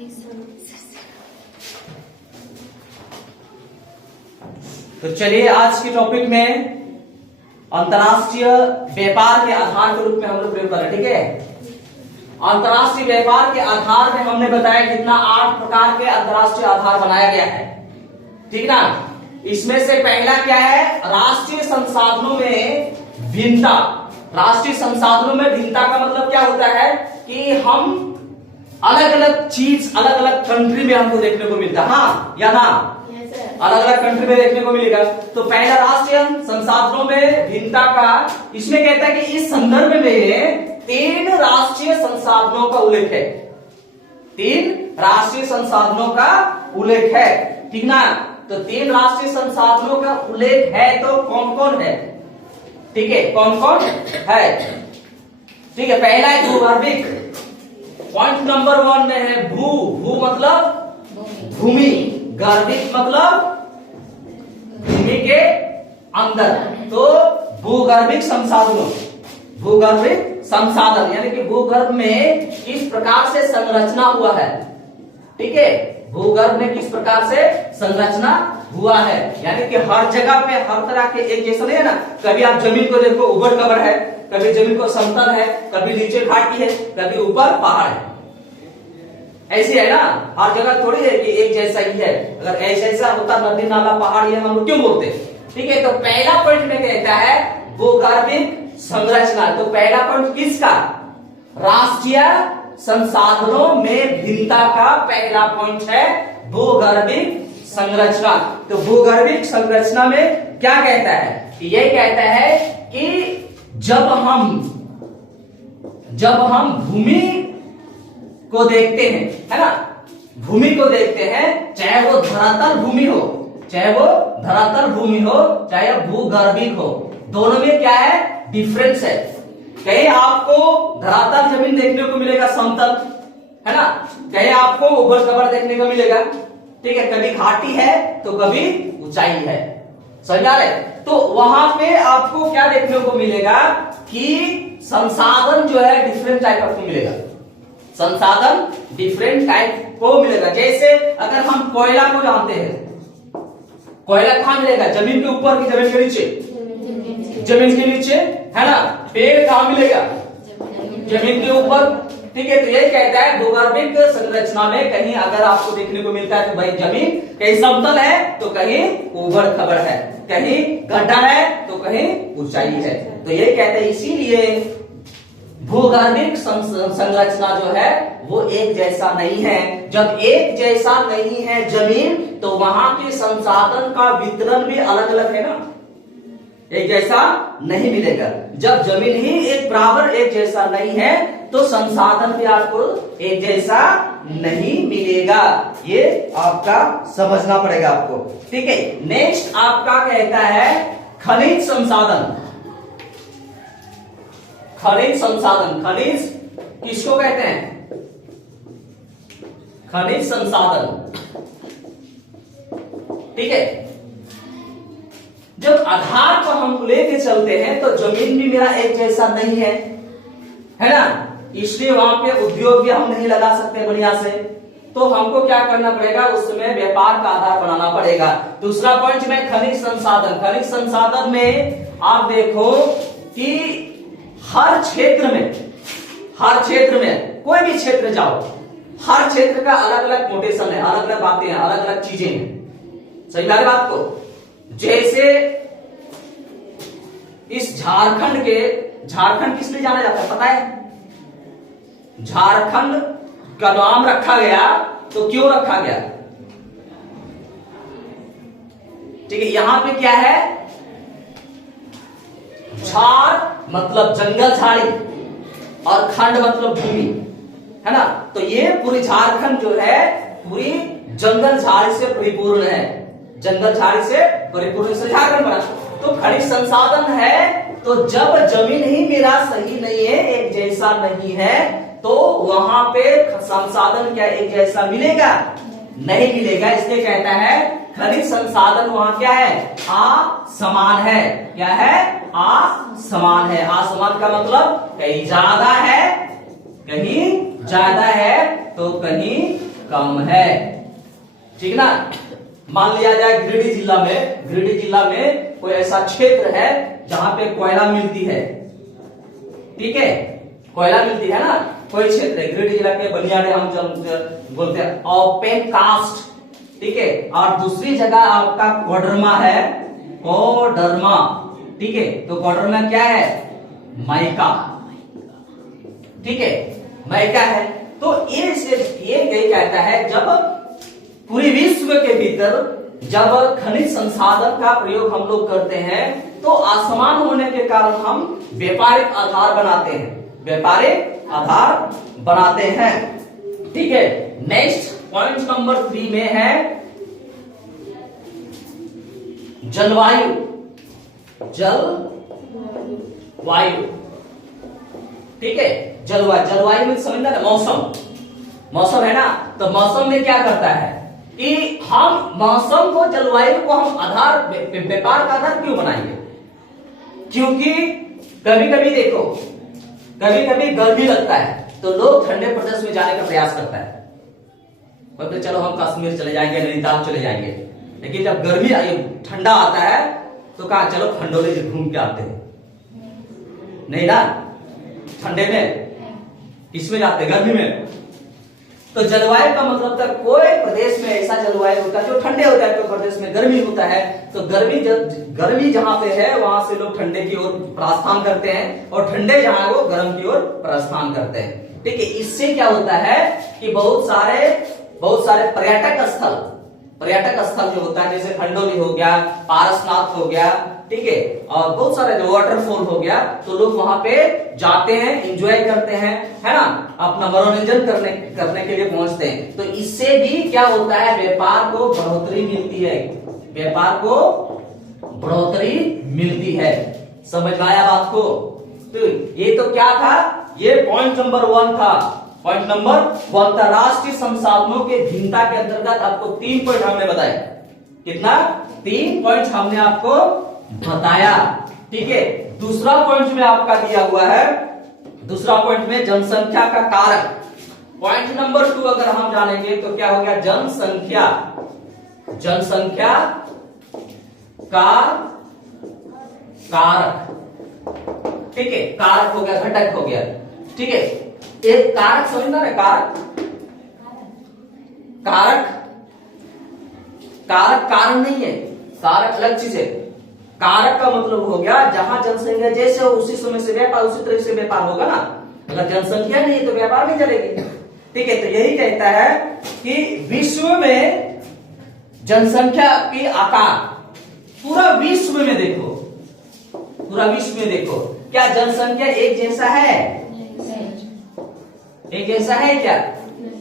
तो चलिए आज के टॉपिक में अंतरराष्ट्रीय व्यापार के आधार के रूप में हम लोग प्रयोग कर रहे हैं। ठीक है, अंतरराष्ट्रीय व्यापार के आधार में हमने बताया कितना 8 प्रकार के अंतरराष्ट्रीय आधार बनाया गया है। ठीक ना, इसमें से पहला क्या है, राष्ट्रीय संसाधनों में भिन्नता। राष्ट्रीय संसाधनों में भिन्नता का मतलब क्या होता है कि हम अलग अलग चीज अलग अलग कंट्री में हमको देखने को मिलता है। हाँ या ना, अलग अलग कंट्री में देखने को मिलेगा। तो पहला राष्ट्रीय संसाधनों में भिन्नता का, इसमें कहता है कि इस संदर्भ में 3 राष्ट्रीय संसाधनों का उल्लेख है। 3 राष्ट्रीय संसाधनों का उल्लेख है। ठीक ना, तो 3 राष्ट्रीय संसाधनों का उल्लेख है। तो कौन कौन है? ठीक है, कौन कौन है? ठीक है, पहला है भूगर्भिक। पॉइंट नंबर 1 में है भू। भू मतलब भूमि, गर्भिक मतलब भूमि के अंदर। तो भूगर्भिक संसाधनों, भूगर्भिक संसाधन यानी कि भूगर्भ में किस प्रकार से संरचना हुआ है। ठीक है, भूगर्भ में किस प्रकार से संरचना हुआ है, यानी कि हर जगह पे हर तरह के एक जैसा नहीं है ना। कभी आप जमीन को देखो उबड़ खबड़ है, कभी जमीन को समतल है, कभी नीचे घाटी है, कभी ऊपर पहाड़ है। ऐसी है ना, हर जगह थोड़ी है कि एक जैसा ही है। अगर ऐसा होता नदी नाला पहाड़ ये हम लोग क्यों बोलते हैं। ठीक है, तो पहला पॉइंट में कहता है भूगर्भिक संरचना। तो पहला पॉइंट किसका? राष्ट्रीय संसाधनों में भिन्नता का पहला पॉइंट है भूगर्भिक संरचना। तो भूगर्भिक संरचना में क्या कहता है? ये कहता है कि जब हम भूमि को देखते हैं, है ना, भूमि को देखते हैं, चाहे वो धरातल भूमि हो, चाहे वो धरातल भूमि हो, चाहे भूगर्भिक हो, दोनों में क्या है, डिफरेंस है। कहीं आपको धरातल जमीन देखने को मिलेगा समतल, है ना, कहीं आपको उबड़ खबड़ देखने को मिलेगा। ठीक है, कभी घाटी है तो कभी ऊंचाई है। समझ आ रहे? तो वहां पे आपको क्या देखने को मिलेगा कि संसाधन जो है डिफरेंट टाइप आपको मिलेगा। संसाधन डिफरेंट टाइप को मिलेगा। जैसे अगर हम कोयला को जानते हैं, कोयला कहां मिलेगा? जमीन के ऊपर की जमीन के नीचे? जमीन के नीचे, है ना। पेड़ कहां मिलेगा? जमीन के ऊपर। ठीक है, तो ये कहता है भूगर्भिक संरचना में कहीं अगर आपको देखने को मिलता है तो भाई जमीन कहीं समतल है तो कहीं उबड़ खबड़ है, कहीं गड्ढा है तो कहीं ऊंचाई है। तो ये कहते हैं इसीलिए भूगर्भिक संरचना जो है वो एक जैसा नहीं है। जब एक जैसा नहीं है जमीन, तो वहां के संसाधन का वितरण भी अलग अलग है ना, एक जैसा नहीं मिलेगा। जब जमीन ही एक बराबर एक जैसा नहीं है तो संसाधन भी आपको एक जैसा नहीं मिलेगा। ये आपका समझना पड़ेगा आपको। ठीक है, नेक्स्ट आपका कहता है खनिज संसाधन। खनिज संसाधन, खनिज किसको कहते हैं? खनिज संसाधन। ठीक है, जब आधार को हम लेके चलते हैं तो जमीन भी मेरा एक जैसा नहीं है ना, इसलिए वहां पे उद्योग भी हम नहीं लगा सकते बढ़िया से। तो हमको क्या करना पड़ेगा, उसमें व्यापार का आधार बनाना पड़ेगा। दूसरा पॉइंट में खनिज संसाधन। खनिज संसाधन में आप देखो कि हर क्षेत्र में कोई भी क्षेत्र जाओ, हर क्षेत्र का अलग अलग नोटेशन है, अलग अलग बातें हैं, अलग अलग चीजें हैं। सही लगे बात को? जैसे इस झारखंड किस लिए जाना जाता है पता है? झारखंड का नाम रखा गया तो क्यों रखा गया? ठीक है, यहां पे क्या है, झार मतलब जंगल झाड़ी और खंड मतलब भूमि, है ना। तो ये पूरी झारखंड जो है पूरी जंगल झाड़ी से परिपूर्ण है, जंगल झाड़ी से परिपूर्ण से झारखंड बना। तो खनिज संसाधन है, तो जब जमीन ही मेरा सही नहीं है, एक जैसा नहीं है, तो वहां पे संसाधन क्या एक जैसा मिलेगा? नहीं मिलेगा। इसलिए कहता है खनिज संसाधन वहां क्या है, असमान है। क्या है, असमान है। असमान का मतलब कहीं ज्यादा है कहीं ज्यादा है तो कहीं कम है, ठीक ना। मान लिया जाए गिरिडीह जिला में कोई ऐसा क्षेत्र है जहां पे कोयला मिलती है, ठीक है, कोयला मिलती है ना, कोई क्षेत्र है गिरिडीह जिला के बनियाड़े हम बोलते हैं ओपन कास्ट, ठीक है। और दूसरी जगह आपका कोडरमा है, कोडरमा, ठीक है। तो कोडरमा क्या है, माइका, ठीक है, माइका है। तो ये कहता है जब पूरी विश्व के भीतर जब खनिज संसाधन का प्रयोग हम लोग करते हैं तो असमान होने के कारण हम व्यापारिक आधार बनाते हैं, ठीक है। नेक्स्ट पॉइंट नंबर 3 में है जलवायु, ठीक है। जलवायु में समझना ना, मौसम है ना। तो मौसम में क्या करता है कि हम मौसम को, जलवायु को हम व्यापार का आधार क्यों बनाएंगे, क्योंकि कभी कभी गर्मी लगता है तो लोग ठंडे प्रदेश में जाने का प्रयास करता है, बोलते चलो हम कश्मीर चले जाएंगे, नैनीताल चले जाएंगे। लेकिन जब गर्मी ठंडा आता है तो कहा चलो खंडोले से घूम के आते हैं, नहीं ना, ठंडे में किसमें जाते हैं, गर्मी में। तो जलवायु का मतलब था कोई प्रदेश में ऐसा जलवायु होता है जो ठंडे होता है, कोई प्रदेश में गर्मी होता है। तो गर्मी जहां पे है वहां से लोग ठंडे की ओर प्रस्थान करते हैं और ठंडे जहां वो गर्म की ओर प्रस्थान करते हैं, ठीक है। इससे क्या होता है कि बहुत सारे पर्यटक स्थल जो होता है, जैसे खंडोली हो गया, पारसनाथ हो गया, ठीक है, और बहुत सारे जो वाटरफॉल हो गया, तो लोग वहां पे जाते हैं, एंजॉय करते हैं, है ना, अपना मनोरंजन करने के लिए पहुंचते हैं। तो इससे भी क्या होता है, व्यापार को बढ़ोतरी मिलती है, समझ में आया बात को। तो ये तो क्या था, ये पॉइंट नंबर 1 था। पॉइंट नंबर 1 अंतरराष्ट्रीय संसाधनों के भिन्नता के अंतर्गत आपको 3 पॉइंट हमने बताया, कितना, 3 पॉइंट हमने आपको बताया, ठीक है। दूसरा पॉइंट में आपका दिया हुआ है, दूसरा पॉइंट में जनसंख्या का कारक। पॉइंट नंबर 2 अगर हम जानेंगे तो क्या हो गया, जनसंख्या का कारक, ठीक है, कारक हो गया, घटक हो गया, ठीक है। एक कारक समझना ना, कारक कारण नहीं है, कारक अलग चीज है। कारक का मतलब हो गया जहां जनसंख्या जैसे हो उसी समय से व्यापार, उसी तरह से व्यापार होगा ना। अगर जनसंख्या नहीं है तो व्यापार नहीं चलेगी, ठीक है। तो यही कहता है कि विश्व में जनसंख्या के आकार, पूरा विश्व में देखो, क्या जनसंख्या एक जैसा है? एक जैसा है क्या?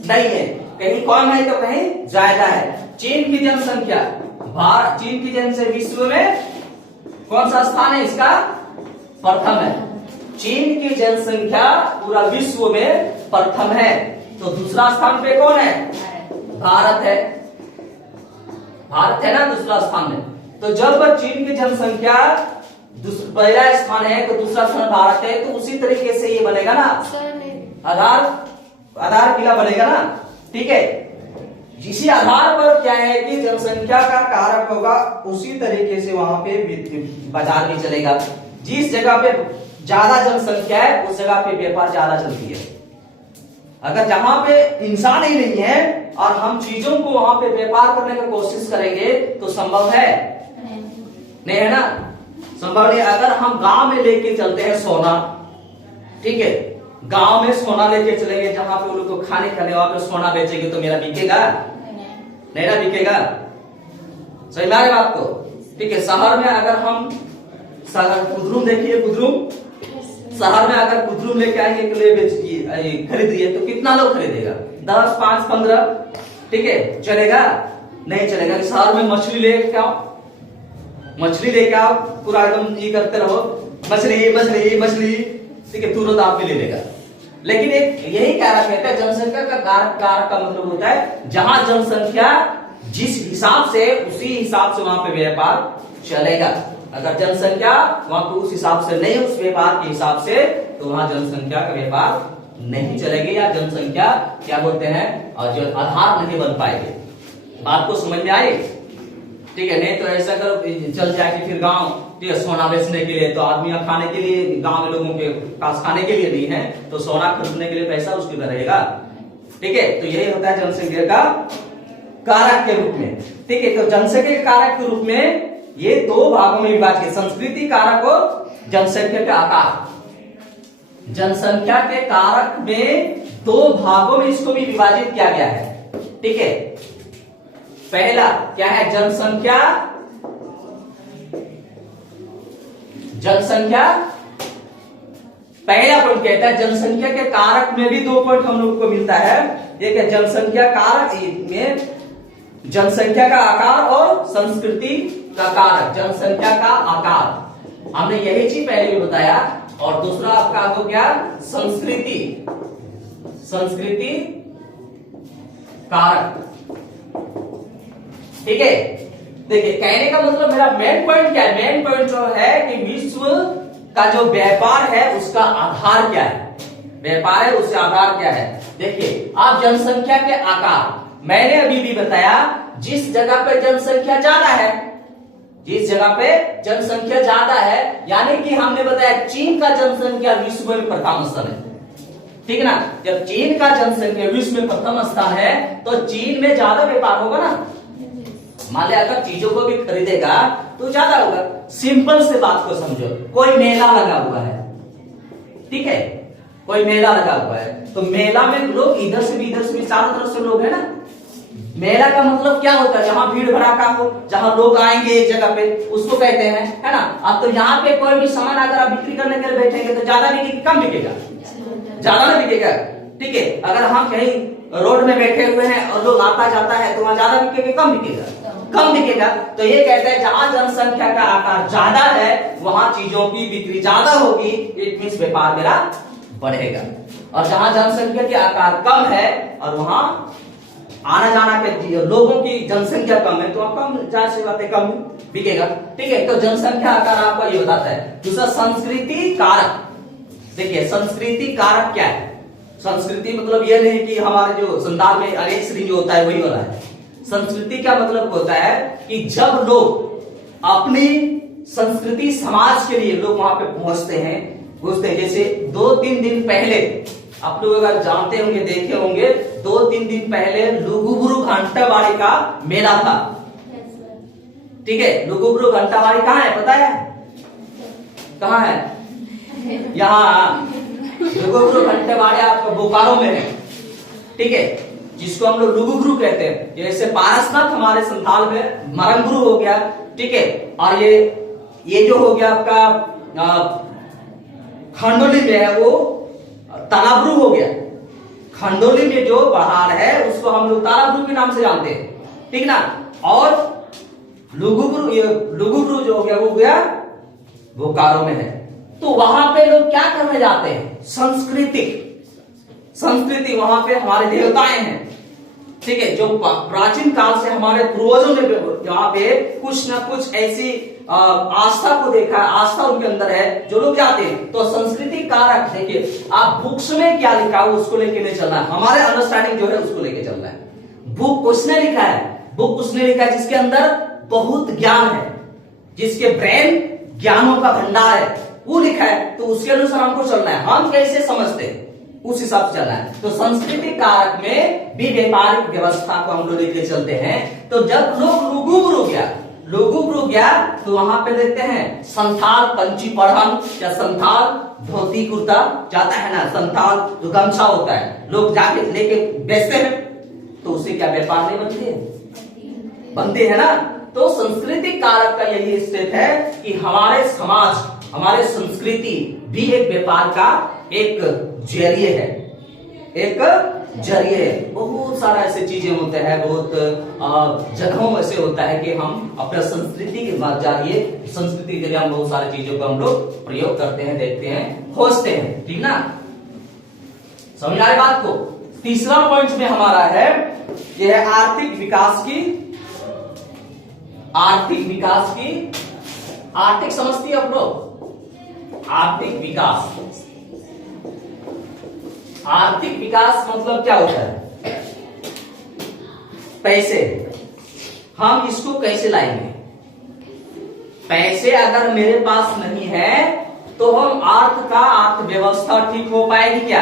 नहीं है, कहीं कम है तो कहीं ज्यादा है। चीन की जनसंख्या विश्व में कौन सा स्थान है इसका? प्रथम है। चीन की जनसंख्या पूरा विश्व में प्रथम है। तो दूसरा स्थान पे कौन है? भारत है। भारत है ना दूसरा स्थान में। तो जब चीन की जनसंख्या पहला स्थान है तो दूसरा स्थान भारत है, तो उसी तरीके से ये बनेगा ना, आधार किला बनेगा ना, ठीक है। इसी आधार पर क्या है कि जनसंख्या का कारक होगा, उसी तरीके से वहां पे बाजार भी चलेगा। जिस जगह पे ज्यादा जनसंख्या है उस जगह पे व्यापार ज्यादा चलती है। अगर जहां पे इंसान ही नहीं है और हम चीजों को वहां पे व्यापार करने की कोशिश करेंगे तो संभव है? नहीं है ना, संभव नहीं। अगर हम गांव में लेके चलते हैं सोना, ठीक है, गांव में सोना लेके चलेंगे जहां पे वो लोग को खाने वहां पे सोना बेचेंगे तो मेरा बिकेगा? नहीं ना बिकेगा। सही मेरी बात को, ठीक है। शहर में अगर हम कुदरूम देखिए, शहर में अगर कुदरूम लेके आएंगे खरीद रही है तो कितना लोग खरीदेगा? 10, 5, 15, ठीक है, चलेगा? नहीं चलेगा। शहर में मछली लेके आओ, पूरा एकदम ये करते रहो, मछली, ठीक है, तुरंत आप भी ले लेगा। लेकिन एक यही कारक कहता है, जनसंख्या का कारक का मतलब होता है जहां जनसंख्या जिस हिसाब से उसी हिसाब से वहां पे व्यापार चलेगा। अगर जनसंख्या वहां पे उस हिसाब से नहीं, उस व्यापार के हिसाब से, तो वहां जनसंख्या का व्यापार नहीं चलेगी या जनसंख्या क्या बोलते हैं जो आधार नहीं बन पाएगी। बात को समझ में आई? ठीक है, नहीं तो ऐसा करो चल जाए कि फिर गांव ठीक है सोना बेचने के लिए, तो आदमी खाने के लिए गांव में लोगों के पास खाने के लिए नहीं है, तो सोना खरीदने के लिए पैसा उसके पास रहेगा। ठीक है, तो यही होता है जनसंख्या का कारक के रूप में। ठीक है, तो जनसंख्या के कारक के रूप में ये दो भागों में विभाजित, संस्कृति कारक और जनसंख्या का आकार। जनसंख्या के कारक में दो भागों में इसको भी विभाजित किया गया है। ठीक है, पहला क्या है जनसंख्या, जनसंख्या पहला पॉइंट कहता है जनसंख्या के कारक में भी दो पॉइंट हम लोग को मिलता है। एक है जनसंख्या कारक में जनसंख्या का आकार और संस्कृति का कारक, जनसंख्या का आकार हमने यही चीज पहले भी बताया। और दूसरा आपका हो गया संस्कृति, संस्कृति कारक। ठीक है, देखिए कहने का मतलब मेरा मेन पॉइंट क्या है, मेन पॉइंट जो है कि विश्व का जो व्यापार है उसका आधार क्या है, व्यापार है उससे आधार क्या है। देखिए आप जनसंख्या के आकार, मैंने अभी भी बताया जिस जगह पे जनसंख्या ज्यादा है, जिस जगह पे जनसंख्या ज्यादा है, यानी कि हमने बताया चीन का जनसंख्या विश्व में प्रथम स्थान है। ठीक है ना, जब चीन का जनसंख्या विश्व में प्रथम स्थान है तो चीन में ज्यादा व्यापार होगा ना। मान लिया अगर चीजों को भी खरीदेगा तो ज्यादा होगा। सिंपल से बात को समझो, कोई मेला लगा हुआ है, ठीक है, कोई मेला लगा हुआ है, तो मेला में लोग इधर से भी इधर से भी चारों तरफ से लोग है ना। मेला का मतलब क्या होता है, जहां भीड़ भड़ाका हो, जहां लोग आएंगे एक जगह पे, उसको कहते हैं, है ना। अब तो यहाँ पे कोई भी सामान अगर आप बिक्री करने के लिए बैठेंगे तो ज्यादा बिकेगा कम बिकेगा, ज्यादा ना बिकेगा। ठीक है, अगर हम कहीं रोड में बैठे हुए हैं और लोग आता जाता है तो वहां ज्यादा बिकेगा कम बिकेगा, कम दिखेगा। तो ये कहते हैं जहां जनसंख्या का आकार ज्यादा है वहां चीजों की बिक्री ज्यादा होगी, इट मींस व्यापार मेरा बढ़ेगा। और जहां जनसंख्या के आकार कम है और वहां आना जाना के लोगों की जनसंख्या कम है तो कम जाहिर सी बात है कम बिकेगा। ठीक है, तो जनसंख्या आकार आपको ये बताता है। दूसरा संस्कृति कारक, देखिए संस्कृति कारक क्या है। संस्कृति मतलब ये नहीं कि हमारे जो संसार में अनेक श्रेणी जो होता है वही वाला है। संस्कृति का मतलब होता है कि जब लोग अपनी संस्कृति समाज के लिए लोग वहां पे पहुंचते हैं, जैसे 2-3 दिन पहले आप लोग अगर जानते होंगे देखे होंगे, 2-3 दिन पहले लुगुबुरु घंटाबाड़ी का मेला था। ठीक है, लुगुबुरु घंटाबाड़ी कहाँ है पता है, कहाँ है, यहाँ लुगुबुरु घंटाबाड़ी आपका बोकारो में है। ठीक है, जिसको हम लोग लुगुबुरु कहते हैं। जैसे पारसनाथ हमारे संथाल में मरंगुरु हो गया। ठीक है, और ये जो हो गया आपका खंडोली में है वो तालाबरू हो गया। खंडोली में जो पहाड़ है उसको हम लोग तालाबरू के नाम से जानते हैं। ठीक ना, और लुगुबुरु जो हो गया वो गया बोकारो में है। तो वहां पे लोग क्या करने जाते हैं, संस्कृति वहां पे हमारे देवताएं हैं। ठीक है, जो प्राचीन काल से हमारे पूर्वजों ने यहाँ पे कुछ ना कुछ ऐसी आस्था को देखा, आस्था उनके अंदर है जो लोग जाते हैं। तो संस्कृति कारक देखिए आप बुक्स में क्या लिखा है उसको लेके नहीं चलना है, हमारे अंडरस्टैंडिंग जो है उसको लेके चलना है। बुक उसने लिखा है, बुक उसने लिखा है जिसके अंदर बहुत ज्ञान है, जिसके ब्रेन ज्ञानों का भंडार है, वो लिखा है, तो उसके अनुसार हमको चलना है। हम कैसे समझते हैं उस हिसाब से चलना है। तो संस्कृति कारक में भी व्यापारिक व्यवस्था को हम लोग लेके चलते हैं। तो जब लोग लुगुबुरु गया तो वहां पे देखते हैं संथाल पंची पढ़न या संथाल धोती कुर्ता जाता है ना, संथाल जो गमछा होता है लोग जाके लेके बेचते हैं, तो उससे क्या व्यापार नहीं बनते हैं, बनते हैं ना। तो संस्कृति कारक का यही स्टेप है कि हमारे समाज, हमारे संस्कृति भी एक व्यापार का एक जरिए है, एक जरिए है। बहुत सारा ऐसे चीजें होते हैं, बहुत जगहों में से होता है कि हम अपने संस्कृति के जरिए, संस्कृति के जरिए हम बहुत सारी चीजों को हम लोग प्रयोग करते हैं, देखते हैं, खोजते हैं। ठीक ना, समझ आए बात को। तीसरा पॉइंट में हमारा है यह है आर्थिक विकास की, आर्थिक विकास की, आर्थिक समझती है आप लोग, आर्थिक विकास, आर्थिक विकास मतलब क्या होता है? पैसे। हम इसको कैसे लाएंगे? पैसे अगर मेरे पास नहीं है तो हम अर्थव्यवस्था ठीक हो पाएगी क्या?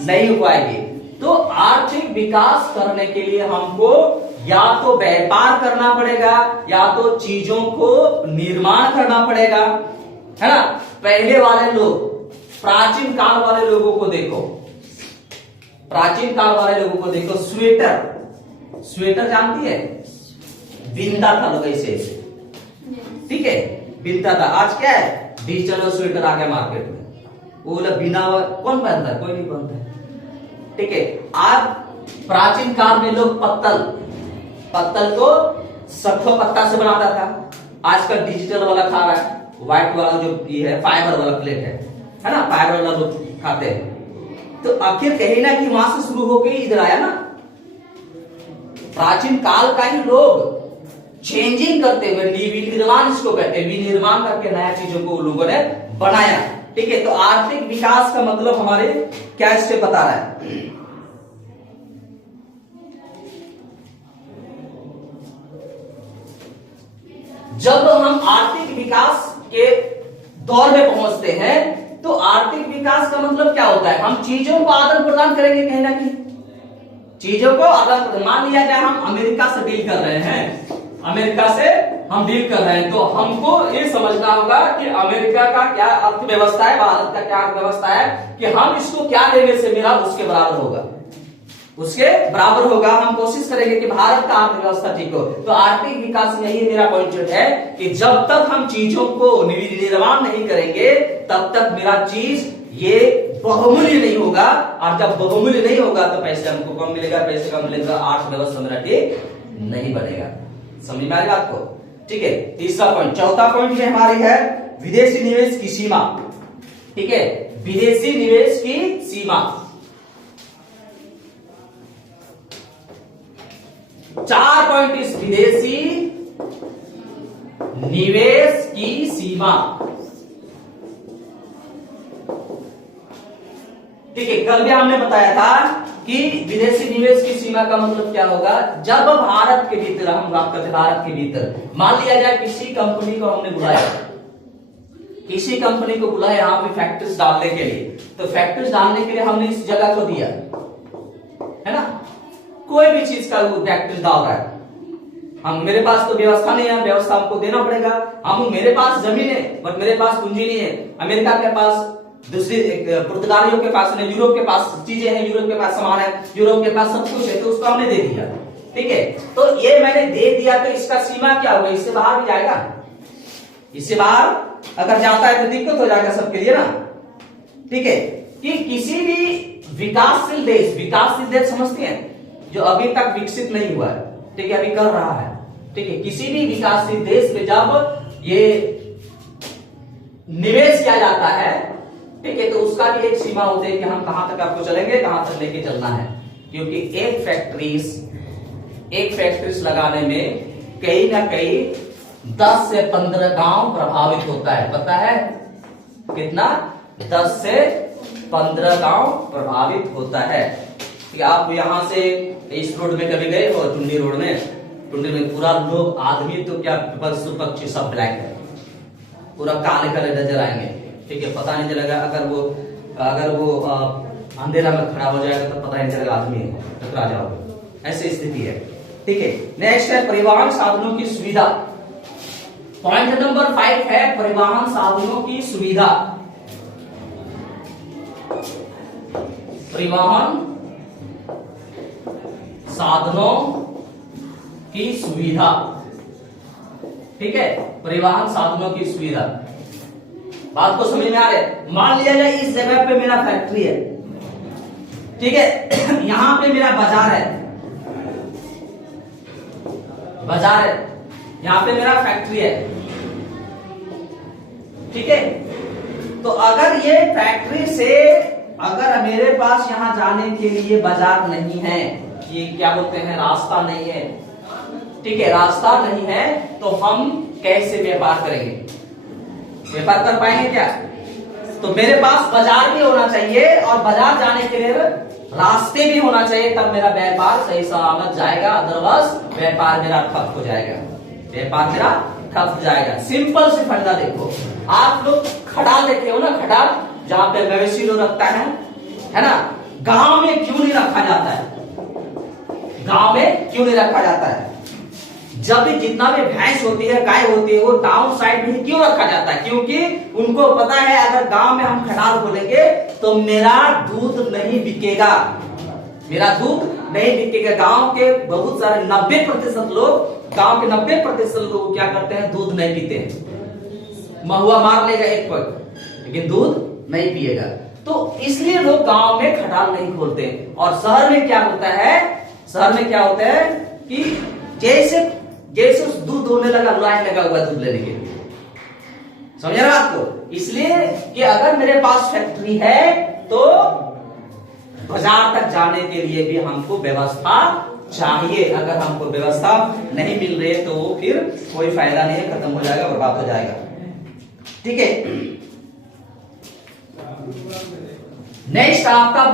नहीं हो पाएगी। तो आर्थिक विकास करने के लिए हमको या तो व्यापार करना पड़ेगा या तो चीजों को निर्माण करना पड़ेगा, है ना। पहले वाले लोग, प्राचीन काल वाले लोगों को देखो, प्राचीन काल वाले लोगों को देखो, स्वेटर जानती है? बिनता था लोग ऐसे ऐसे, ठीक है, बिनता था। आज क्या है? डिजिटल स्वेटर आ गया मार्केट में। वो बोला बिना हुआ कौन पहनता है? कोई नहीं पहनता है, ठीक है। आज प्राचीन काल में लोग पत्तल को सखो पत्ता से बनाता था। आजकल डिजिटल वाला खा रहा है, व्हाइट वाला जो ये है फाइबर वाला प्लेट है ना, फाइबर वाला लोग खाते हैं। तो आखिर कहीं ना कहीं वहां से शुरू होकर इधर आया ना। प्राचीन काल का ही लोग चेंजिंग करते हुए विनिर्माण इसको कहते हैं, विनिर्माण करके नया चीजों को लोगों ने बनाया, ठीक है। तो आर्थिक विकास का मतलब हमारे क्या स्टेप बता रहा है? जब हम आर्थिक विकास के दौर में पहुंचते हैं तो आर्थिक विकास का मतलब क्या होता है? हम चीजों को आदान प्रदान करेंगे कहीं ना कहीं, चीजों को आदान प्रदान। मान लिया जाए हम अमेरिका से डील कर रहे हैं, अमेरिका से हम डील कर रहे हैं, तो हमको ये समझना होगा कि अमेरिका का क्या अर्थव्यवस्था है, भारत का क्या अर्थव्यवस्था है, कि हम इसको क्या लेने से मेरा उसके बराबर होगा, उसके बराबर होगा। हम कोशिश करेंगे कि भारत का अर्थव्यवस्था ठीक हो। तो आर्थिक विकास में यही मेरा पॉइंट है कि जब तक हम चीजों को निर्माण नहीं करेंगे तब तक मेरा चीज ये बहुमूल्य नहीं होगा, और जब बहुमूल्य नहीं होगा तो पैसे हमको कम मिलेगा, पैसे कम मिलेगा, अर्थव्यवस्था मेरा ठीक नहीं बनेगा। समझ में आ रही बात को? ठीक है। तीसरा पॉइंट, चौथा पॉइंट में हमारी है विदेशी निवेश की सीमा, ठीक है, विदेशी निवेश की सीमा। 4 पॉइंट इस विदेशी निवेश की सीमा, ठीक है। कल भी हमने बताया था कि विदेशी निवेश की सीमा का मतलब क्या होगा? जब भारत के भीतर, हम बात करते भारत के भीतर, मान लिया जाए किसी कंपनी को हमने बुलाया, किसी कंपनी को बुलाया यहाँ पे फैक्ट्रीज डालने के लिए, तो फैक्ट्रीज डालने के लिए हमने इस जगह को दिया, है ना। कोई भी चीज का वो फैक्ट्रीज डाल रहा है, हम, मेरे पास तो व्यवस्था नहीं है, व्यवस्था हमको देना पड़ेगा। हम, मेरे पास जमीन है बट मेरे पास पूंजी नहीं है। अमेरिका के पास, दूसरी पुर्तगालियों के पास नहीं, यूरोप के पास चीजें हैं, यूरोप के पास सामान है, यूरोप के पास सब कुछ है, तो उसको हमने दे दिया, ठीक है। तो ये मैंने दे दिया, तो इसका सीमा क्या होगा? इससे बाहर भी जाएगा, इससे बाहर अगर जाता है तो दिक्कत हो जाएगा सबके लिए ना, ठीक है। कि किसी भी विकासशील देश समझते हैं, जो अभी तक विकसित नहीं हुआ है, ठीक है, अभी कर रहा है, ठीक है, किसी भी विकासशील देश में जब ये निवेश किया जाता है, ठीक है, तो उसका भी एक सीमा होती है कि हम कहां तक आपको चलेंगे, कहां तक लेके चलना है। क्योंकि एक फैक्ट्रीज लगाने में कहीं ना कहीं 10 से 15 गांव प्रभावित होता है। पता है कितना? 10 से 15 गांव प्रभावित होता है। कि आप यहां से इस रोड में कभी गए हो, टुंडी रोड में, टुंडी में पूरा लोग, आदमी तो क्या, पशु पक्षी सब ब्लैक है, पूरा काले काले नजर आएंगे, ठीक है, पता नहीं चलेगा। अगर वो अंधेरा में खड़ा हो जाएगा तो पता नहीं चलेगा आदमी है, टकरा जाओगे, ऐसी स्थिति है, ठीक है। नेक्स्ट है परिवहन साधनों की सुविधा। पॉइंट नंबर 5 है परिवहन साधनों की सुविधा। परिवहन साधनों की सुविधा, ठीक है, परिवहन साधनों की सुविधा। बात को समझ में आ रहा है? मान लिया जाए इस जगह पे मेरा फैक्ट्री है, ठीक है, यहां पे मेरा बाजार है, यहां पे मेरा फैक्ट्री है, ठीक है। तो अगर ये फैक्ट्री से, अगर मेरे पास यहां जाने के लिए बाजार नहीं है, ये क्या बोलते हैं, रास्ता नहीं है, ठीक है, रास्ता नहीं है, तो हम कैसे व्यापार करेंगे? व्यापार कर पाएंगे क्या? तो मेरे पास बाजार भी होना चाहिए और बाजार जाने के लिए रास्ते भी होना चाहिए, तब मेरा व्यापार सही सलामत जाएगा, अदरवाइज व्यापार मेरा ठप हो जाएगा, व्यापार मेरा ठप हो जाएगा। सिंपल से फंडा देखो, आप लोग खटाल देखे हो ना, खटाल जहां पे मवेशी लोग रखता है ना, गांव में क्यों नहीं रखा जाता है? गांव में क्यों नहीं रखा जाता है? जब भी जितना भी भैंस होती है, गाय होती है, वो टाउन साइड में क्यों रखा जाता है? क्योंकि उनको पता है अगर गांव में हम खटाल खोलेंगे तो मेरा दूध नहीं बिकेगा, मेरा दूध नहीं बिकेगा। गांव के बहुत सारे 90% लोग, गांव के 90% लोग क्या करते हैं? दूध नहीं पीते हैं। महुआ मार लेगा एक पग, लेकिन दूध नहीं पिएगा। तो इसलिए लोग गांव में खटाल नहीं खोलते। और शहर में क्या होता है? शहर में क्या होता है कि जैसे उस दूध होने लगा, लाइन लगा हुआ दूध लेने के लिए, समझ रहे बात को? इसलिए कि अगर मेरे पास फैक्ट्री है तो बाजार तक जाने के लिए भी हमको व्यवस्था चाहिए। अगर हमको व्यवस्था नहीं मिल रही है तो वो फिर कोई फायदा नहीं है, खत्म हो जाएगा, बर्बाद हो जाएगा। ठीक है, नेक्स्ट आपका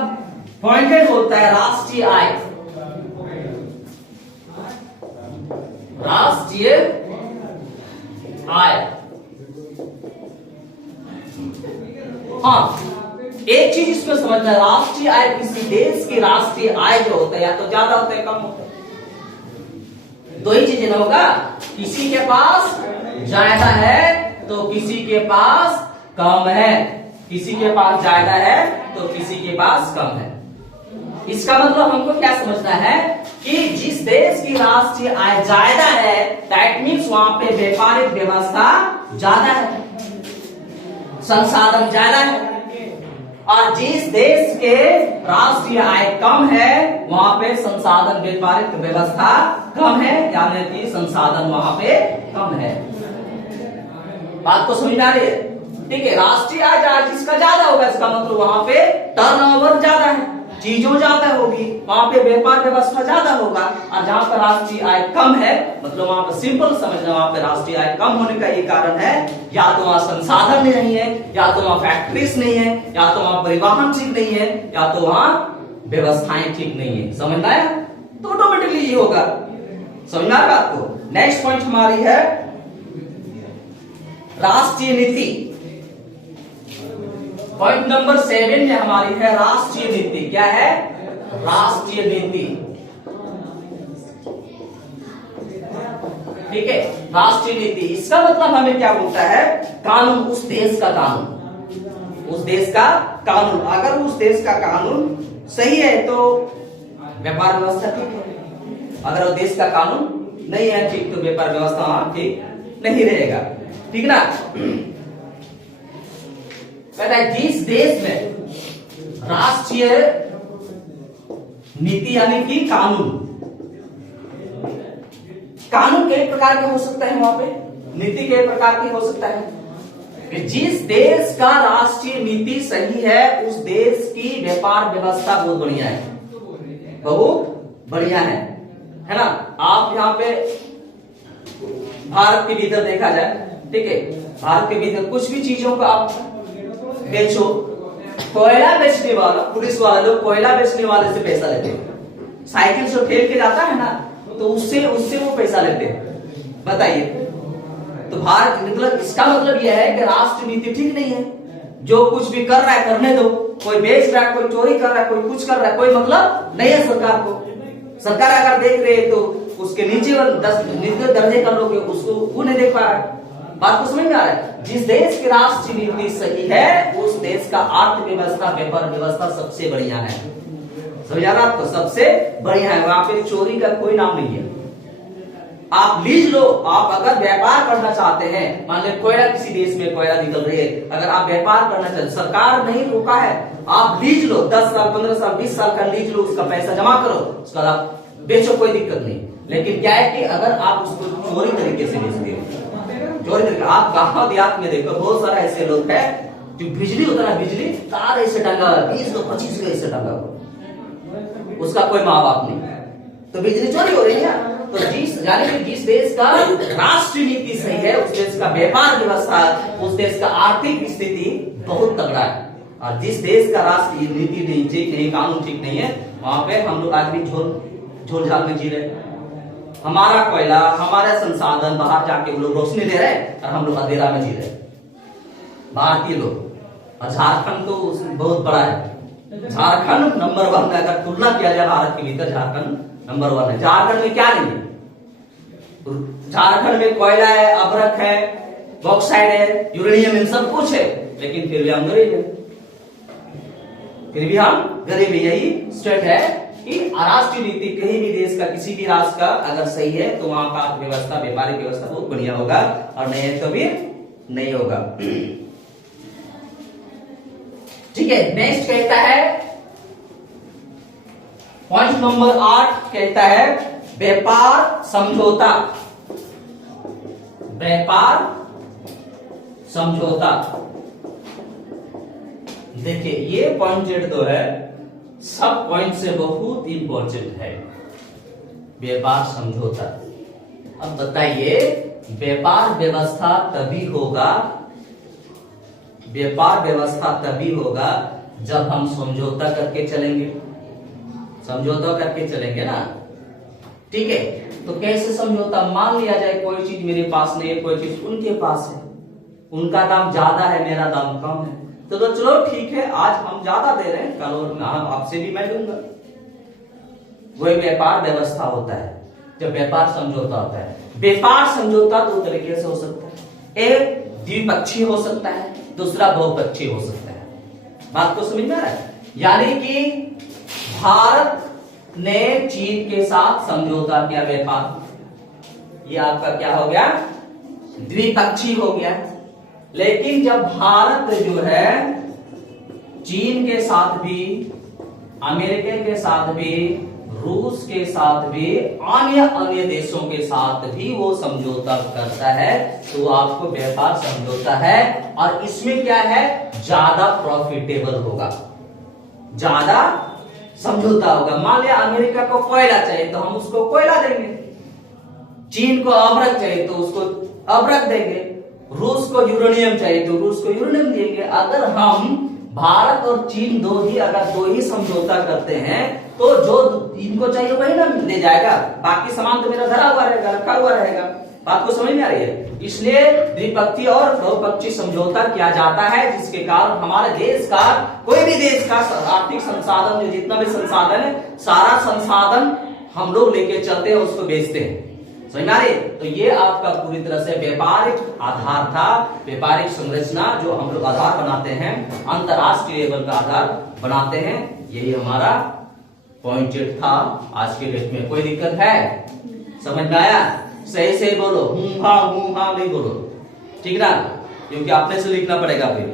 पॉइंटेड होता है राष्ट्रीय आय। राष्ट्रीय आय, हाँ एक चीज इसमें समझना, राष्ट्रीय आय किसी देश की राष्ट्रीय आय जो होता है या तो ज्यादा होता है कम होता है। दो ही चीजें ना होगा, किसी के पास ज्यादा है तो किसी के पास कम है, किसी के पास ज्यादा है तो किसी के पास कम है। इसका मतलब हमको क्या समझना है कि जिस देश की राष्ट्रीय आय ज्यादा है, दैट मीन्स वहां पे व्यापारिक व्यवस्था ज्यादा है, संसाधन ज्यादा है। और जिस देश के राष्ट्रीय आय कम है वहां पे संसाधन, व्यापारिक व्यवस्था कम है, यानी कि संसाधन वहां पे कम है। बात को समझ में आ रही है? ठीक है, राष्ट्रीय आय जिसका ज्यादा होगा इसका मतलब वहां पे टर्नओवर ज्यादा है, चीजों ज्यादा होगी, वहां पे व्यापार व्यवस्था ज्यादा होगा। और जहां पर राष्ट्रीय आय कम है मतलब वहां पर सिंपल समझना, वहां पे राष्ट्रीय आय कम होने का ये कारण है या तो वहां संसाधन नहीं है, या तो वहां फैक्ट्रीज नहीं है, या तो वहां परिवहन ठीक नहीं है, या तो वहां व्यवस्थाएं ठीक नहीं है। समझना है? तो ऑटोमेटिकली ये होगा। समझना है बात को? नेक्स्ट पॉइंट हमारी है राष्ट्रीय नीति। पॉइंट नंबर 7 में हमारी है राष्ट्रीय नीति। क्या है? राष्ट्रीय नीति। ठीक है, राष्ट्रीय नीति इसका मतलब हमें क्या बोलता है? कानून, उस देश का कानून, उस देश का कानून। अगर उस देश का कानून सही है तो व्यापार व्यवस्था ठीक है, अगर उस देश का कानून नहीं है ठीक तो व्यापार व्यवस्था ठीक नहीं रहेगा। ठीक ना? कहता है जिस देश में राष्ट्रीय नीति यानी कि कानून, कानून कई प्रकार के हो सकता है, वहां पे नीति कई प्रकार की हो सकता है। कि जिस देश का राष्ट्रीय नीति सही है उस देश की व्यापार व्यवस्था बहुत बढ़िया है, बहुत बढ़िया है ना? आप यहाँ पे भारत के भीतर देखा जाए, ठीक है, भारत के भीतर कुछ भी चीजों को आप बेचो, कोयला बेचने वाला, पुलिस वाले लोग कोयला बेचने वाले से पैसा लेते हैं, साइकिल से ठेल के जाता है ना तो उससे वो पैसा लेते हैं। बताइए, तो भारत मतलब इसका मतलब यह है कि राष्ट्र नीति ठीक नहीं है, जो कुछ भी कर रहा है करने दो, कोई बेच रहा है, कोई चोरी कर रहा है, कोई कुछ कर रहा है, कोई मतलब नहीं है सरकार को। सरकार अगर देख रही है तो उसके नीचे दर्जे का लोग उसको वो नहीं देख पा रहा है। बात को समझ में आ रहा है? जिस देश की राष्ट्रीय नीति सही है उस देश का अर्थव्यवस्था, व्यापार व्यवस्था सबसे बढ़िया है। समझ आ रहा है आपको? सबसे बढ़िया है, वहां पे चोरी का कोई नाम नहीं है। आप लीज लो, आप अगर व्यापार करना चाहते हैं, मान लो कोयला, किसी देश में कोयला निकल रही है, अगर आप व्यापार करना चाहते, सरकार नहीं रोका है, आप लीज लो, 10 साल 15 साल 20 साल का लीज लो, उसका पैसा जमा करो, उसके बाद आप बेचो, कोई दिक्कत नहीं। लेकिन क्या है कि अगर आप उसको चोरी तरीके से बेचते हो, चोरी तरीके, आप गांव देहात में देखो बहुत सारा ऐसे लोग हैं जो बिजली होता है, बिजली तार ऐसे टंगा हुआ, 20 को 25 को ऐसे टंगा हुआ, उसका कोई माँ बाप नहीं, तो बिजली चोरी हो रही है। तो यानी कि जिस देश का राष्ट्रीय नीति सही है, उस देश का व्यापार व्यवस्था, उस देश का आर्थिक स्थिति बहुत तगड़ा है। और जिस देश का राष्ट्रीय नीति नहीं ठीक नहीं, कानून ठीक नहीं है, वहां पे हम लोग आज भी झोल झाल में जी रहे। हमारा कोयला, हमारे संसाधन बाहर जाके वो लोग रोशनी दे रहे और हम लोग अंधेरा में जी रहे, भारतीय लोग। और झारखंड तो बहुत बड़ा है, झारखंड नंबर 1 में अगर तुलना किया जाए भारत के भीतर, झारखंड नंबर 1 है। झारखंड में क्या नहीं है? झारखंड में कोयला है, अभ्रक है, बॉक्साइड है, यूरेनियम है, सब कुछ है, लेकिन फिर भी हम गरीब है। फिर भी हम गरीब। यही स्टेट है कि राष्ट्रीय नीति कहीं भी देश का, किसी भी राष्ट्र का अगर सही है तो वहां का अर्थव्यवस्था, व्यापारिक व्यवस्था बहुत बढ़िया होगा, और नहीं है तो भी नहीं होगा। ठीक है, नेक्स्ट कहता है पॉइंट नंबर 8 कहता है व्यापार समझौता। व्यापार समझौता, देखिए ये पॉइंट जो है सब पॉइंट से बहुत इंपॉर्टेंट है, व्यापार समझौता। अब बताइए, व्यापार व्यवस्था तभी होगा, व्यापार व्यवस्था तभी होगा जब हम समझौता करके चलेंगे। समझौता करके चलेंगे ना, ठीक है। तो कैसे समझौता? मान लिया जाए कोई चीज मेरे पास नहीं है, कोई चीज उनके पास है, उनका दाम ज्यादा है, मेरा दाम कम है, तो चलो ठीक है, आज हम ज्यादा दे रहे हैं, कल और आपसे भी मैं दूंगा। वही व्यापार व्यवस्था होता है, जब व्यापार समझौता होता है। व्यापार समझौता दो तरीके से हो सकता है, एक द्विपक्षीय हो सकता है, दूसरा बहुपक्षीय हो सकता है। बात को समझ में आ रहा है? यानी कि भारत ने चीन के साथ समझौता किया व्यापार, ये आपका क्या हो गया? द्विपक्षीय हो गया। लेकिन जब भारत जो है चीन के साथ भी, अमेरिका के साथ भी, रूस के साथ भी, अन्य देशों के साथ भी वो समझौता करता है, तो आपको व्यापार समझौता है। और इसमें क्या है? ज्यादा प्रॉफिटेबल होगा, ज्यादा समझौता होगा। मान लिया अमेरिका को कोयला चाहिए तो हम उसको कोयला देंगे, चीन को अभ्रक चाहिए तो उसको अभ्रक देंगे, रूस को यूरेनियम चाहिए तो रूस को यूरेनियम देंगे। अगर हम भारत और चीन दो ही समझौता करते हैं तो जो इनको चाहिए वही ना ले जाएगा, बाकी सामान तो मेरा धरा हुआ रहेगा, रखा हुआ रहेगा। बात को समझ में आ रही है? इसलिए द्विपक्षीय और बहुपक्षीय समझौता किया जाता है, जिसके कारण हमारे देश का, कोई भी देश का आर्थिक संसाधन, जितना भी संसाधन है, सारा संसाधन हम लोग लेके चलते हैं, उसको बेचते हैं। समझ में आ रही? तो ये आपका पूरी तरह से व्यापारिक आधार था, व्यापारिक संरचना जो हम लोग आधार बनाते हैं, अंतरराष्ट्रीय लेवल का आधार बनाते हैं। यही हमारा पॉइंट था आज के डेट में। कोई दिक्कत है? समझ में आया? सही से बोलो, हूं हाँ नहीं बोलो, ठीक ना, क्योंकि आपने से लिखना पड़ेगा फिर।